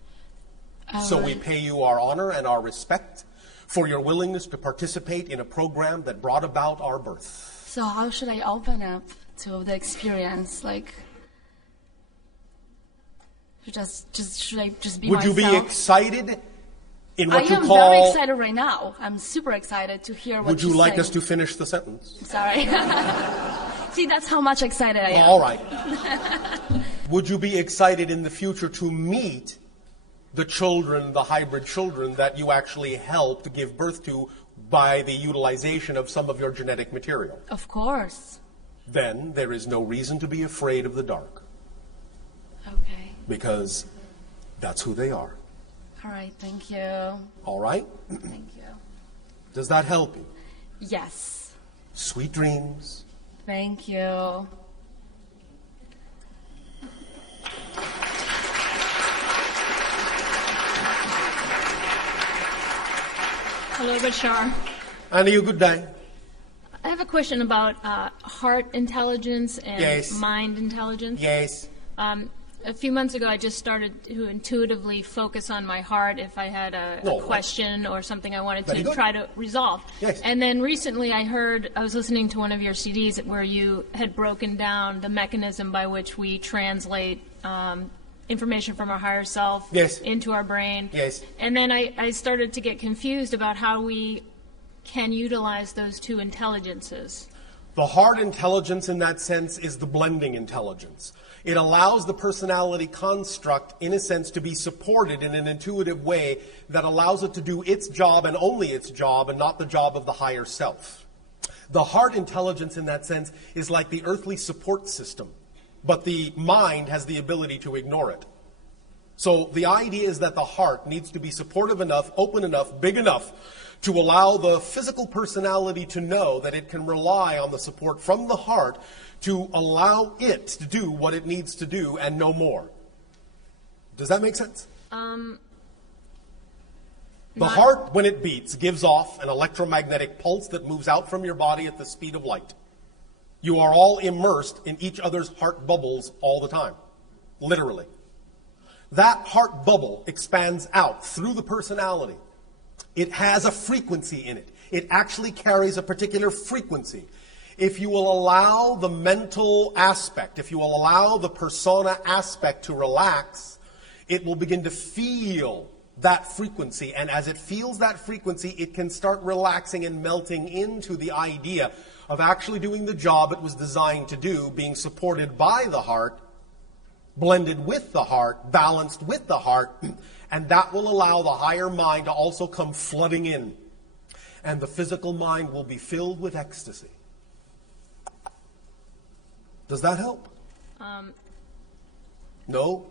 So we pay you our honor and our respect for your willingness to participate in a program that brought about our birth. So how should I open up to the experience? Like, should I just be Would you myself? be excited in what I you am call... very excited right now. I'm super excited to hear what Would you you're like saying. us to finish the sentence? Sorry. See, that's how much excited I am. All right. Would you be excited in the future to meet the children, the hybrid children that you actually helped give birth to by the utilization of some of your genetic material? Of course. Then there is no reason to be afraid of the dark, Okay. because that's who they are. All right. Thank you. All right? Thank you. Does that help you? Yes. Sweet dreams. Thank you. Hello, Bashar. And you good day. I have a question about heart intelligence and Yes. mind intelligence. Yes. A few months ago, I just started to intuitively focus on my heart if I had a Oh, question or something I wanted very to good. try to resolve. Yes. And then recently I was listening to one of your CDs where you had broken down the mechanism by which we translate information from our higher self Yes. into our brain. Yes. And then I started to get confused about how we can utilize those two intelligences. The heart intelligence in that sense is the blending intelligence. It allows the personality construct, in a sense, to be supported in an intuitive way that allows it to do its job and only its job and not the job of the higher self. The heart intelligence in that sense is like the earthly support system, but the mind has the ability to ignore it. So the idea is that the heart needs to be supportive enough, open enough, big enough to allow the physical personality to know that it can rely on the support from the heart to allow it to do what it needs to do and no more. Does that make sense? The heart, when it beats, gives off an electromagnetic pulse that moves out from your body at the speed of light. You are all immersed in each other's heart bubbles all the time, literally. That heart bubble expands out through the personality. It has a frequency in it. It actually carries a particular frequency. If you will allow the mental aspect, if you will allow the persona aspect to relax, it will begin to feel that frequency. And as it feels that frequency, it can start relaxing and melting into the idea of actually doing the job it was designed to do, being supported by the heart, blended with the heart, balanced with the heart, and that will allow the higher mind to also come flooding in. And the physical mind will be filled with ecstasy. Does that help? No?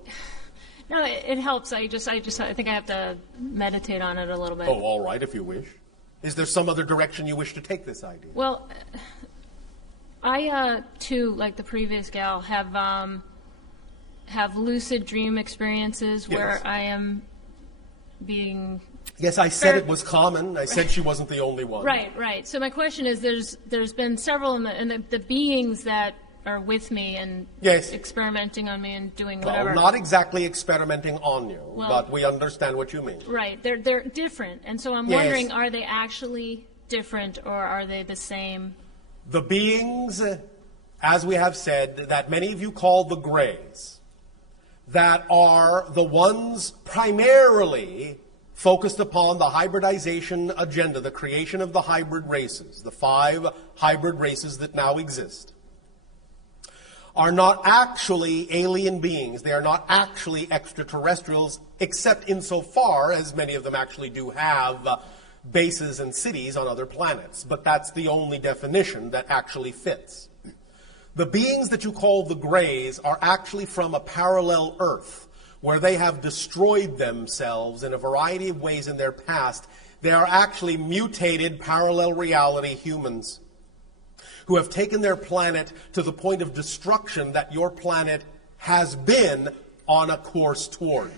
No, it helps. I think I have to meditate on it a little bit. Oh, all right, if you wish. Is there some other direction you wish to take this idea? Well, I too, like the previous gal, have lucid dream experiences where Yes. I am being. Yes, I said it was common. I said she wasn't the only one. Right. So my question is, there's been several, and the beings that are with me and Yes. experimenting on me and doing Well, whatever. not exactly experimenting on you, Well- but we understand what you mean. Right. They're different, and so I'm Yes. wondering, are they actually different or are they the same? The beings, as we have said, that many of you call the Greys, that are the ones primarily focused upon the hybridization agenda, the creation of the hybrid races, the 5 hybrid races that now exist, are not actually alien beings. They are not actually extraterrestrials, except insofar as many of them actually do have bases and cities on other planets. But that's the only definition that actually fits. The beings that you call the Greys are actually from a parallel Earth, where they have destroyed themselves in a variety of ways in their past. They are actually mutated parallel reality humans who have taken their planet to the point of destruction that your planet has been on a course toward.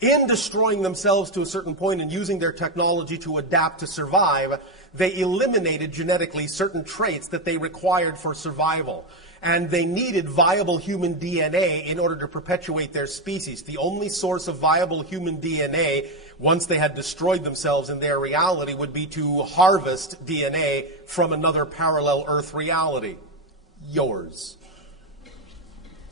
In destroying themselves to a certain point and using their technology to adapt to survive, they eliminated genetically certain traits that they required for survival. And they needed viable human DNA in order to perpetuate their species. The only source of viable human DNA, once they had destroyed themselves in their reality, would be to harvest DNA from another parallel Earth reality. Yours.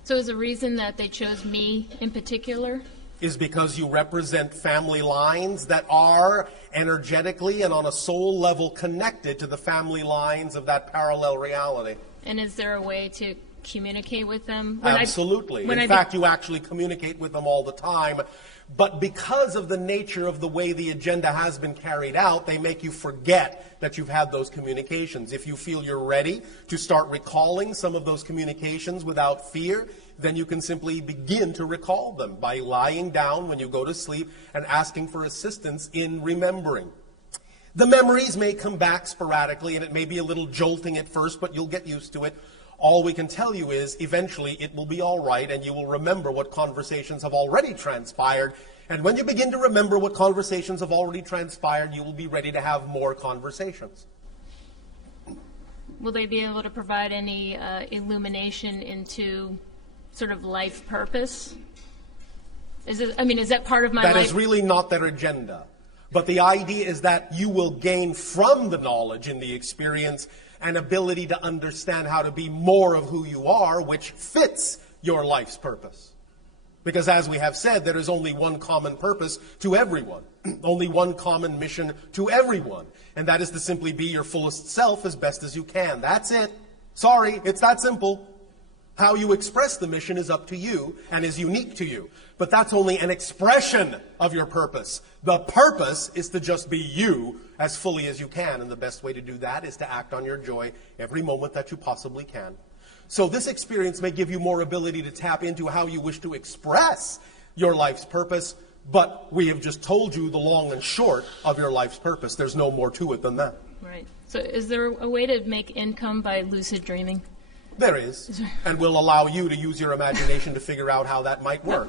So is the reason that they chose me in particular? Is because you represent family lines that are energetically and on a soul level connected to the family lines of that parallel reality. And is there a way to communicate with them? Absolutely. In fact, you actually communicate with them all the time. But because of the nature of the way the agenda has been carried out, they make you forget that you've had those communications. If you feel you're ready to start recalling some of those communications without fear, then you can simply begin to recall them by lying down when you go to sleep and asking for assistance in remembering. The memories may come back sporadically, and it may be a little jolting at first, but you'll get used to it. All we can tell you is, eventually, it will be all right, and you will remember what conversations have already transpired. And when you begin to remember what conversations have already transpired, you will be ready to have more conversations. Will they be able to provide any illumination into sort of life purpose? Is that part of my life? That is really not their agenda. But the idea is that you will gain from the knowledge in the experience an ability to understand how to be more of who you are, which fits your life's purpose. Because as we have said, there is only one common purpose to everyone, only one common mission to everyone, and that is to simply be your fullest self as best as you can. That's it. Sorry, it's that simple. How you express the mission is up to you and is unique to you. But that's only an expression of your purpose. The purpose is to just be you as fully as you can, and the best way to do that is to act on your joy every moment that you possibly can. So this experience may give you more ability to tap into how you wish to express your life's purpose, but we have just told you the long and short of your life's purpose. There's no more to it than that. Right. So is there a way to make income by lucid dreaming? There is, and we'll allow you to use your imagination to figure out how that might work.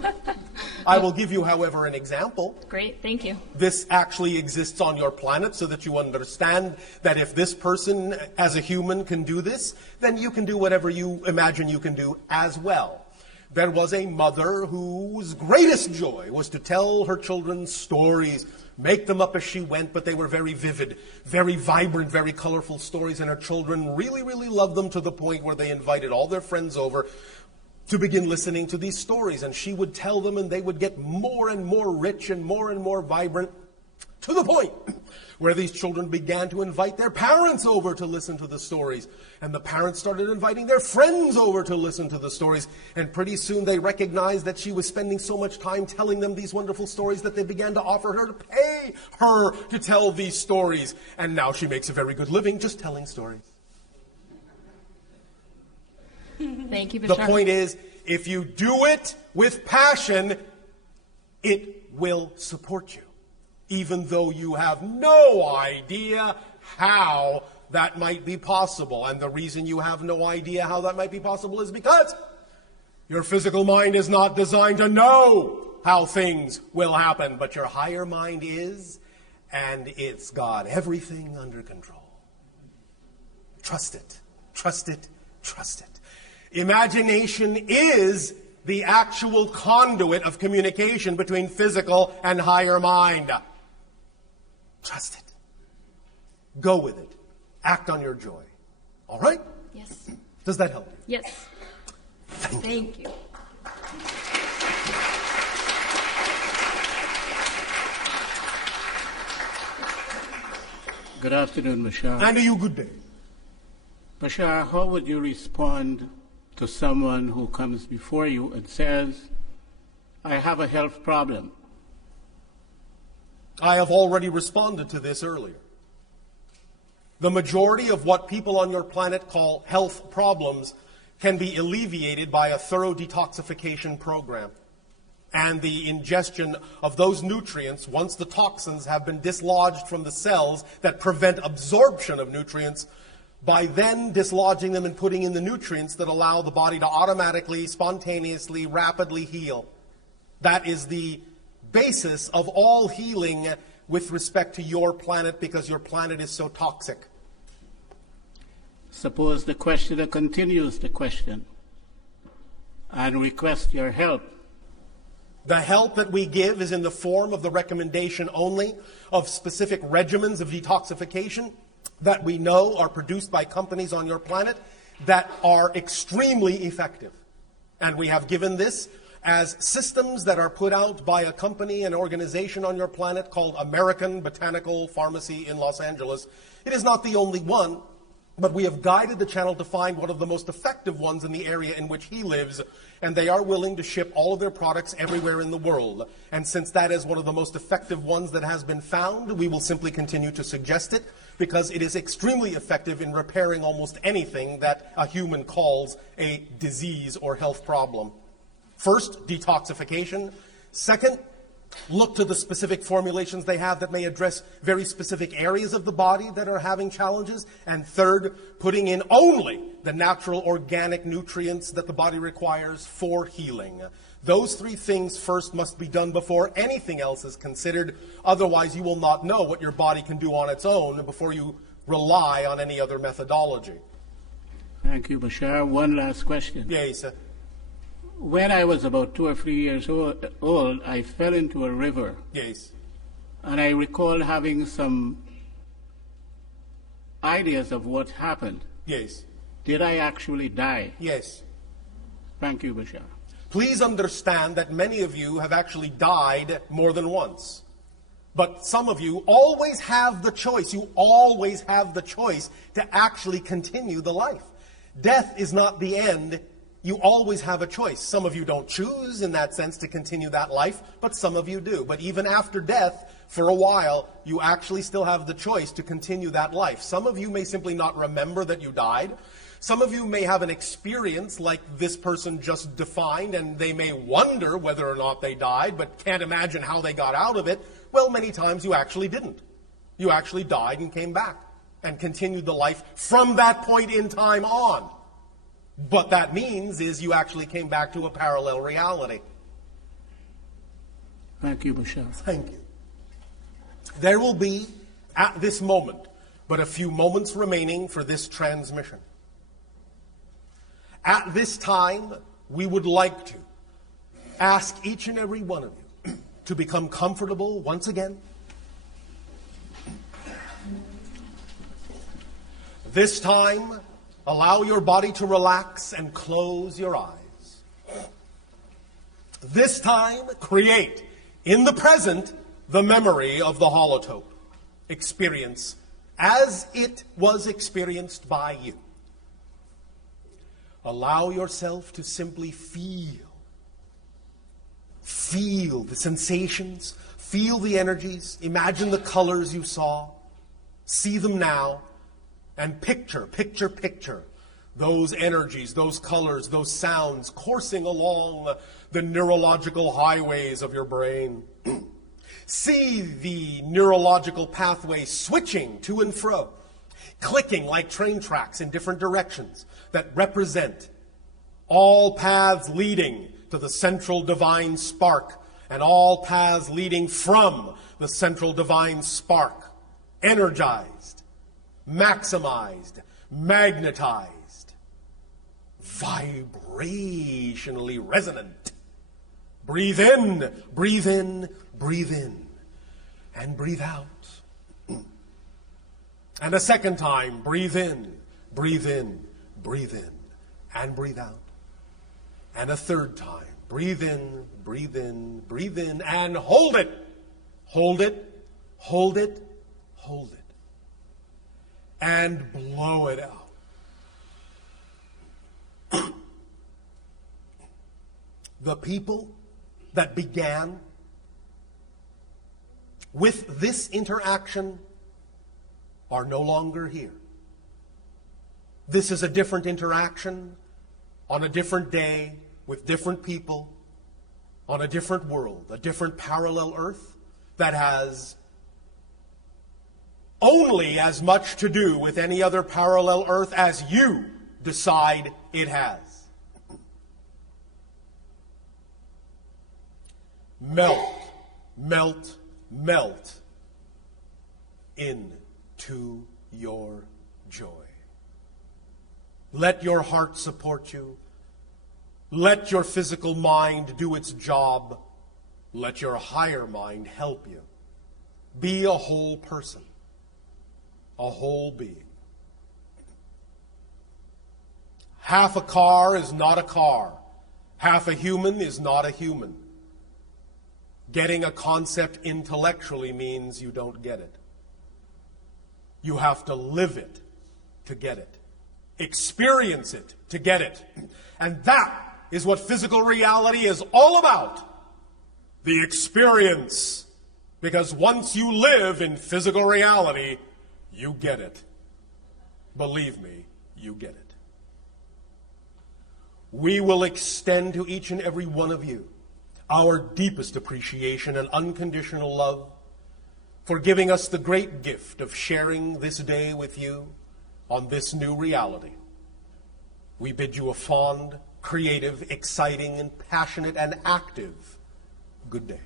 I will give you, however, an example. Great, thank you. This actually exists on your planet so that you understand that if this person as a human can do this, then you can do whatever you imagine you can do as well. There was a mother whose greatest joy was to tell her children stories, make them up as she went, but they were very vivid, very vibrant, very colorful stories, and her children really, really loved them to the point where they invited all their friends over to begin listening to these stories. And she would tell them, and they would get more and more rich and more vibrant, to the point where these children began to invite their parents over to listen to the stories. And the parents started inviting their friends over to listen to the stories. And pretty soon they recognized that she was spending so much time telling them these wonderful stories that they began to offer her to pay her to tell these stories. And now she makes a very good living just telling stories. Thank you, Bashar. The point is, if you do it with passion, it will support you, even though you have no idea how that might be possible. And the reason you have no idea how that might be possible is because your physical mind is not designed to know how things will happen, but your higher mind is, and it's got everything under control. Trust it, trust it, trust it. Imagination is the actual conduit of communication between physical and higher mind. Trust it. Go with it. Act on your joy. All right? Yes. Does that help you? Yes. Thank you. Good afternoon, Bashar. And you good day. Bashar, how would you respond to someone who comes before you and says, I have a health problem? I have already responded to this earlier. The majority of what people on your planet call health problems can be alleviated by a thorough detoxification program and the ingestion of those nutrients once the toxins have been dislodged from the cells that prevent absorption of nutrients, by then dislodging them and putting in the nutrients that allow the body to automatically, spontaneously, rapidly heal. That is the basis of all healing with respect to your planet, because your planet is so toxic. Suppose the questioner continues the question and requests your help. The help that we give is in the form of the recommendation only of specific regimens of detoxification that we know are produced by companies on your planet that are extremely effective. And we have given this as systems that are put out by a company, an organization on your planet called American Botanical Pharmacy in Los Angeles. It is not the only one, but we have guided the channel to find one of the most effective ones in the area in which he lives, and they are willing to ship all of their products everywhere in the world. And since that is one of the most effective ones that has been found, we will simply continue to suggest it, because it is extremely effective in repairing almost anything that a human calls a disease or health problem. First, detoxification. Second, look to the specific formulations they have that may address very specific areas of the body that are having challenges. And third, putting in only the natural organic nutrients that the body requires for healing. Those three things first must be done before anything else is considered. Otherwise, you will not know what your body can do on its own before you rely on any other methodology. Thank you, Bashar. One last question. Yes. When I was about 2 or 3 years old, I fell into a river. Yes. And I recall having some ideas of what happened. Yes. Did I actually die? Yes. Thank you, Bashar. Please understand that many of you have actually died more than once. But some of you always have the choice. You always have the choice to actually continue the life. Death is not the end. You always have a choice. Some of you don't choose in that sense to continue that life, but some of you do. But even after death, for a while, you actually still have the choice to continue that life. Some of you may simply not remember that you died. Some of you may have an experience like this person just defined, and they may wonder whether or not they died, but can't imagine how they got out of it. Well, many times you actually didn't. You actually died and came back and continued the life from that point in time on. What that means is you actually came back to a parallel reality. Thank you, Bashar. Thank you. There will be, at this moment, but a few moments remaining for this transmission. At this time, we would like to ask each and every one of you to become comfortable once again. This time, allow your body to relax and close your eyes. This time, create in the present the memory of the holotope experience as it was experienced by you. Allow yourself to simply feel the sensations, feel the energies, imagine the colors you saw, see them now, and picture those energies, those colors, those sounds coursing along the neurological highways of your brain. See the neurological pathways switching to and fro, clicking like train tracks in different directions that represent all paths leading to the central divine spark and all paths leading from the central divine spark, energized, maximized, magnetized, vibrationally resonant. Breathe in, breathe in, breathe in, and breathe out. And a second time, breathe in, breathe in, breathe in, and breathe out. And a third time, breathe in, breathe in, breathe in, and hold it. Hold it, hold it, hold it. And blow it out. The people that began with this interaction are no longer here. This is a different interaction on a different day with different people on a different world, a different parallel earth that has only as much to do with any other parallel earth as you decide it has. Melt, melt, melt into your joy. Let your heart support you. Let your physical mind do its job. Let your higher mind help you. Be a whole person, a whole being. Half a car is not a car. Half a human is not a human. Getting a concept intellectually means you don't get it. You have to live it to get it. Experience it to get it. And that is what physical reality is all about. The experience. Because once you live in physical reality, you get it. Believe me, you get it. We will extend to each and every one of you our deepest appreciation and unconditional love for giving us the great gift of sharing this day with you on this new reality. We bid you a fond, creative, exciting, and passionate and active good day.